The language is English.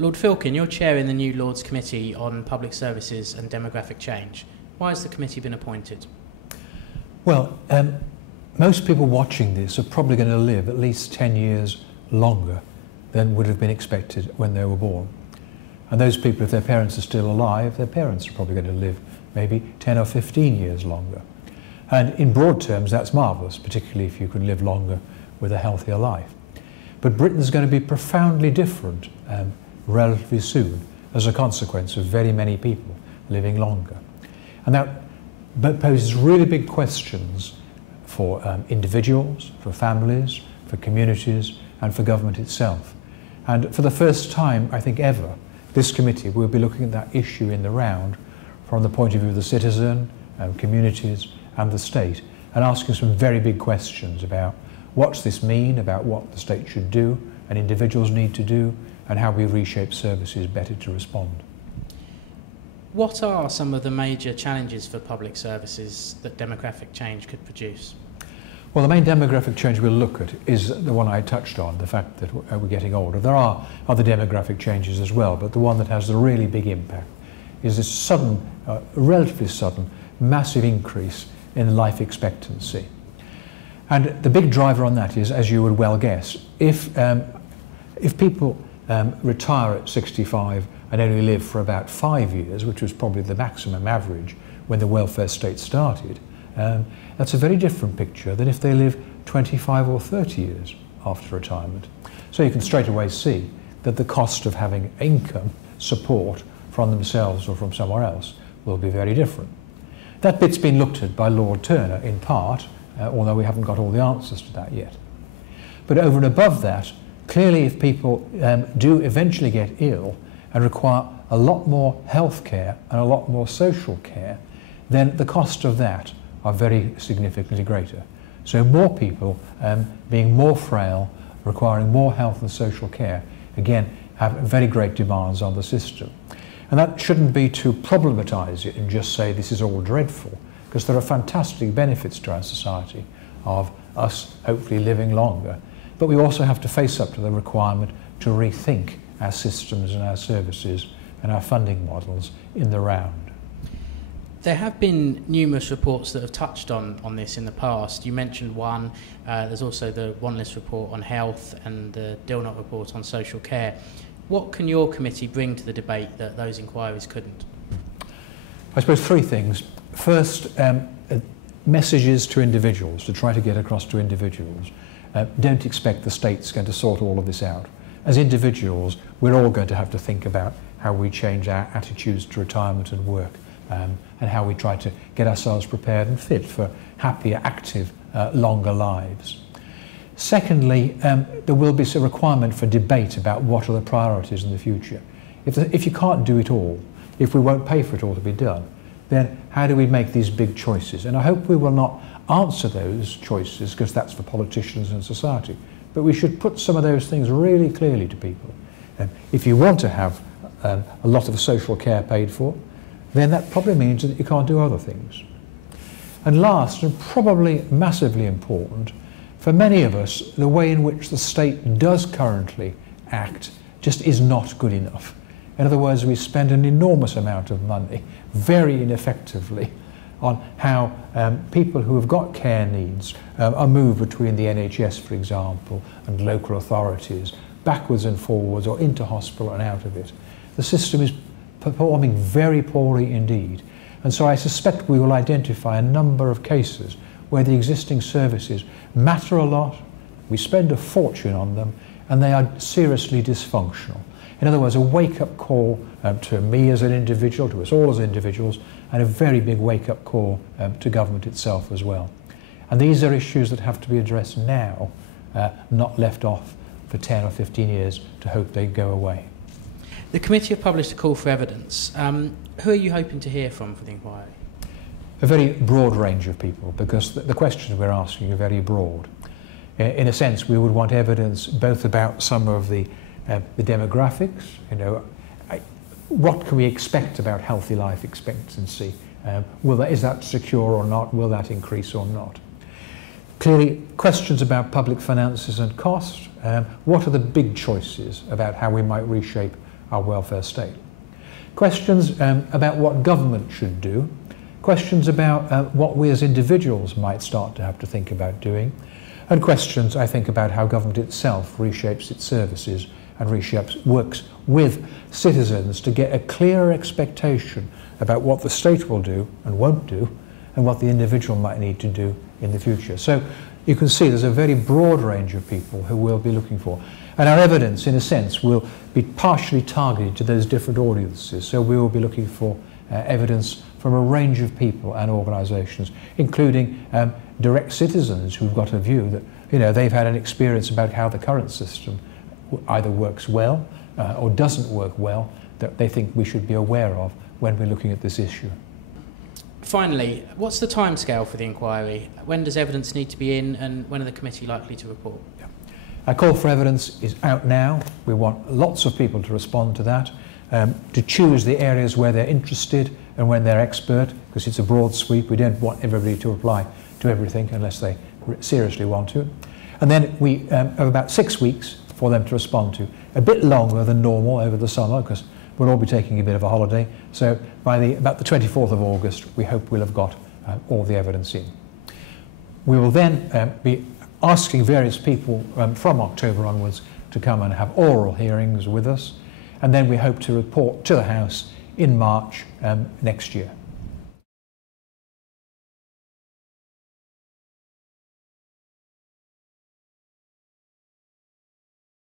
Lord Filkin, you're chairing the new Lords Committee on Public Services and Demographic Change. Why has the committee been appointed? Well, most people watching this are probably going to live at least 10 years longer than would have been expected when they were born. And those people, if their parents are still alive, their parents are probably going to live maybe 10 or 15 years longer. And in broad terms, that's marvellous, particularly if you can live longer with a healthier life. But Britain's going to be profoundly different relatively soon as a consequence of very many people living longer. And that poses really big questions for individuals, for families, for communities, and for government itself. And for the first time, I think ever, this committee will be looking at that issue in the round from the point of view of the citizen, communities, and the state, and asking some very big questions about what's this mean, about what the state should do, and individuals need to do, and how we reshape services better to respond. What are some of the major challenges for public services that demographic change could produce? Well, the main demographic change we'll look at is the one I touched on, the fact that we're getting older. There are other demographic changes as well, but the one that has the really big impact is this sudden, relatively sudden, massive increase in life expectancy. And the big driver on that is, as you would well guess, if people retire at 65 and only live for about 5 years, which was probably the maximum average when the welfare state started, that's a very different picture than if they live 25 or 30 years after retirement. So you can straight away see that the cost of having income support from themselves or from somewhere else will be very different. That bit's been looked at by Lord Turner in part, although we haven't got all the answers to that yet. But over and above that, clearly if people do eventually get ill and require a lot more health care and a lot more social care, then the cost of that are very significantly greater. So more people being more frail, requiring more health and social care, again, have very great demands on the system. And that shouldn't be to problematise it and just say this is all dreadful, because there are fantastic benefits to our society of us hopefully living longer. But we also have to face up to the requirement to rethink our systems and our services and our funding models in the round. There have been numerous reports that have touched on this in the past. You mentioned one, there's also the One List report on health and the Dilnot report on social care. What can your committee bring to the debate that those inquiries couldn't? I suppose three things. First, messages to individuals, to try to get across to individuals. Don't expect the state's going to sort all of this out. As individuals, we're all going to have to think about how we change our attitudes to retirement and work, and how we try to get ourselves prepared and fit for happier, active, longer lives. Secondly, there will be a requirement for debate about what are the priorities in the future. If you can't do it all, if we won't pay for it all to be done, then how do we make these big choices? And I hope we will not answer those choices because that's for politicians and society, but we should put some of those things really clearly to people. If you want to have a lot of social care paid for, then that probably means that you can't do other things. And last, and probably massively important, for many of us, the way in which the state does currently act just is not good enough. In other words, we spend an enormous amount of money, very ineffectively, on how people who have got care needs are moved between the NHS, for example, and local authorities, backwards and forwards, or into hospital and out of it. The system is performing very poorly indeed. And so I suspect we will identify a number of cases where the existing services matter a lot, we spend a fortune on them, and they are seriously dysfunctional. In other words, a wake-up call to me as an individual, to us all as individuals, and a very big wake-up call to government itself as well. And these are issues that have to be addressed now, not left off for 10 or 15 years to hope they go away. The committee have published a call for evidence. Who are you hoping to hear from for the inquiry? A very broad range of people, because the questions we're asking are very broad. In a sense, we would want evidence both about some of the demographics, what can we expect about healthy life expectancy? Is that secure or not? Will that increase or not? Clearly, questions about public finances and cost. What are the big choices about how we might reshape our welfare state. Questions about what government should do, questions about what we as individuals might start to have to think about doing, and questions, I think, about how government itself reshapes its services and works with citizens to get a clear expectation about what the state will do and won't do, and what the individual might need to do in the future. So you can see there's a very broad range of people who we'll be looking for. And our evidence, in a sense, will be partially targeted to those different audiences. So we will be looking for evidence from a range of people and organisations, including direct citizens who've got a view that, you know, they've had an experience about how the current system either works well or doesn't work well, that they think we should be aware of when we're looking at this issue. Finally, what's the timescale for the inquiry? When does evidence need to be in, and when are the committee likely to report? Yeah. Our call for evidence is out now. We want lots of people to respond to that, to choose the areas where they're interested and when they're expert, because it's a broad sweep. We don't want everybody to apply to everything unless they seriously want to. And then we have about 6 weeks for them to respond to, a bit longer than normal over the summer, because we'll all be taking a bit of a holiday. So by about the 24th of August, we hope we'll have got all the evidence in. We will then be asking various people from October onwards to come and have oral hearings with us, and then we hope to report to the House in March next year.